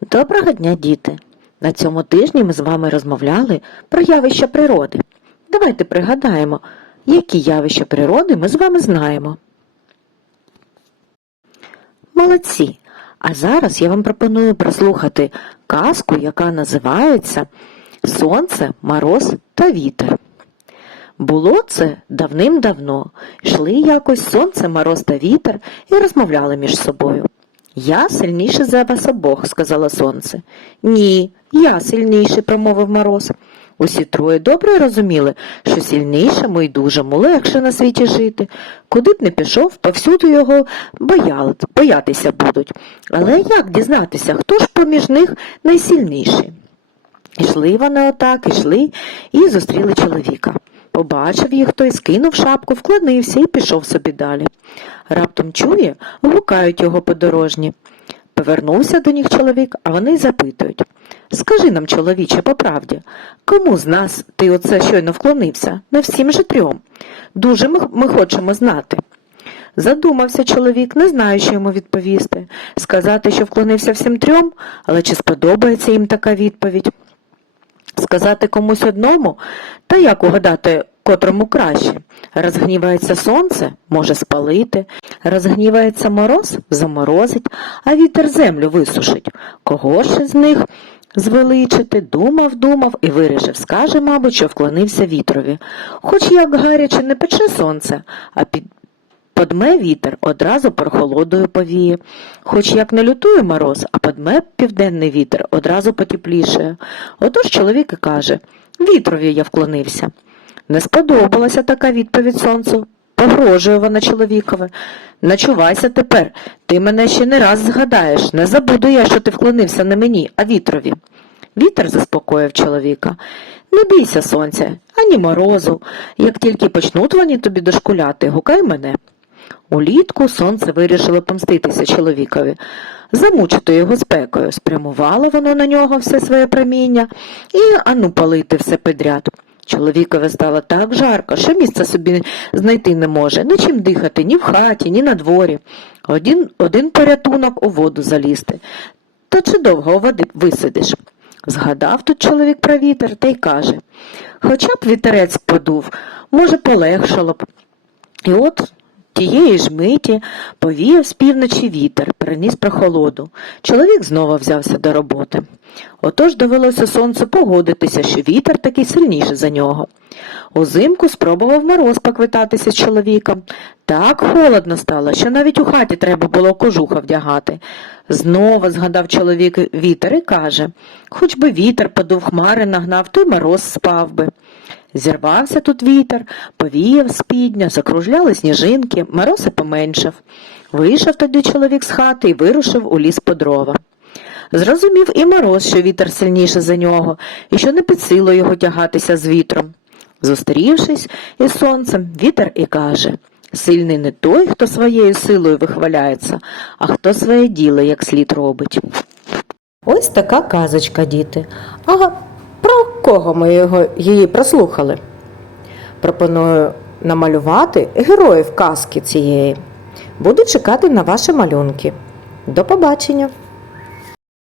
Доброго дня, діти! На цьому тижні ми з вами розмовляли про явища природи. Давайте пригадаємо, які явища природи ми з вами знаємо. Молодці! А зараз я вам пропоную прослухати казку, яка називається Сонце, мороз та вітер. Було це давним-давно. Йшли якось сонце, мороз та вітер і розмовляли між собою. Я сильніше за вас обох, сказала сонце. Ні, я сильніший, промовив мороз. Усі троє добре розуміли, що сильнішому і дужому легше на світі жити. Куди б не пішов, повсюду його бояли, боятися будуть. Але як дізнатися, хто ж поміж них найсильніший? Ішли вони отак, ішли і зустріли чоловіка. Побачив їх той, скинув шапку, вклонився і пішов собі далі. Раптом чує, гукають його подорожні. Повернувся до них чоловік, а вони запитують. Скажи нам, чоловіче, по правді, кому з нас ти оце щойно вклонився? Не всім же трьом. Дуже ми, ми хочемо знати. Задумався чоловік, не знає, що йому відповісти. Сказати, що вклонився всім трьом, але чи сподобається їм така відповідь? Сказати комусь одному, та як угадати, котрому краще. Розгнівається сонце, може спалити, розгнівається мороз, заморозить, а вітер землю висушить. Кого ж із них звеличити, думав, думав і вирішив, скаже, мабуть, що вклонився вітрові. Хоч як гаряче не пече сонце, а під Подме вітер одразу прохолодою повіє, хоч як не лютує мороз, а подме південний вітер одразу потеплішає. Отож чоловік і каже вітрові я вклонився. Не сподобалася така відповідь сонцю. Погрожує вона чоловікове. Начувайся тепер, ти мене ще не раз згадаєш. Не забуду я, що ти вклонився не мені, а вітрові. Вітер заспокоїв чоловіка. Не бійся, сонця, ані морозу. Як тільки почнуть вони тобі дошкуляти, гукай мене. Улітку сонце вирішило помститися чоловікові, замучити його спекою. Спрямувало воно на нього все своє проміння і ану палити все підряд. Чоловікові стало так жарко, що місця собі знайти не може, ні чим дихати, ні в хаті, ні на дворі. Один, один порятунок у воду залізти. Та чи довго у води висидиш? Згадав тут чоловік про вітер та й каже Хоча б вітерець подув, може, полегшало б. І от тієї ж миті повіяв з півночі вітер, приніс прохолоду. Чоловік знову взявся до роботи. Отож довелося сонцю погодитися, що вітер такий сильніший за нього. Узимку спробував мороз поквитатися з чоловіком. Так холодно стало, що навіть у хаті треба було кожуха вдягати. Знову згадав чоловік вітер і каже, хоч би вітер подув хмари нагнав, то й мороз спав би. Зірвався тут вітер, повіяв з підня, закружляли сніжинки, мороз і поменшав. Вийшов тоді чоловік з хати і вирушив у ліс по дрова. Зрозумів і мороз, що вітер сильніше за нього, і що не під силу його тягатися з вітром. Зустрівшись із сонцем, вітер і каже Сильний не той, хто своєю силою вихваляється, а хто своє діло як слід робить. Ось така казочка, діти. А про кого ми його, її прослухали? Пропоную намалювати героїв казки цієї. Буду чекати на ваші малюнки. До побачення!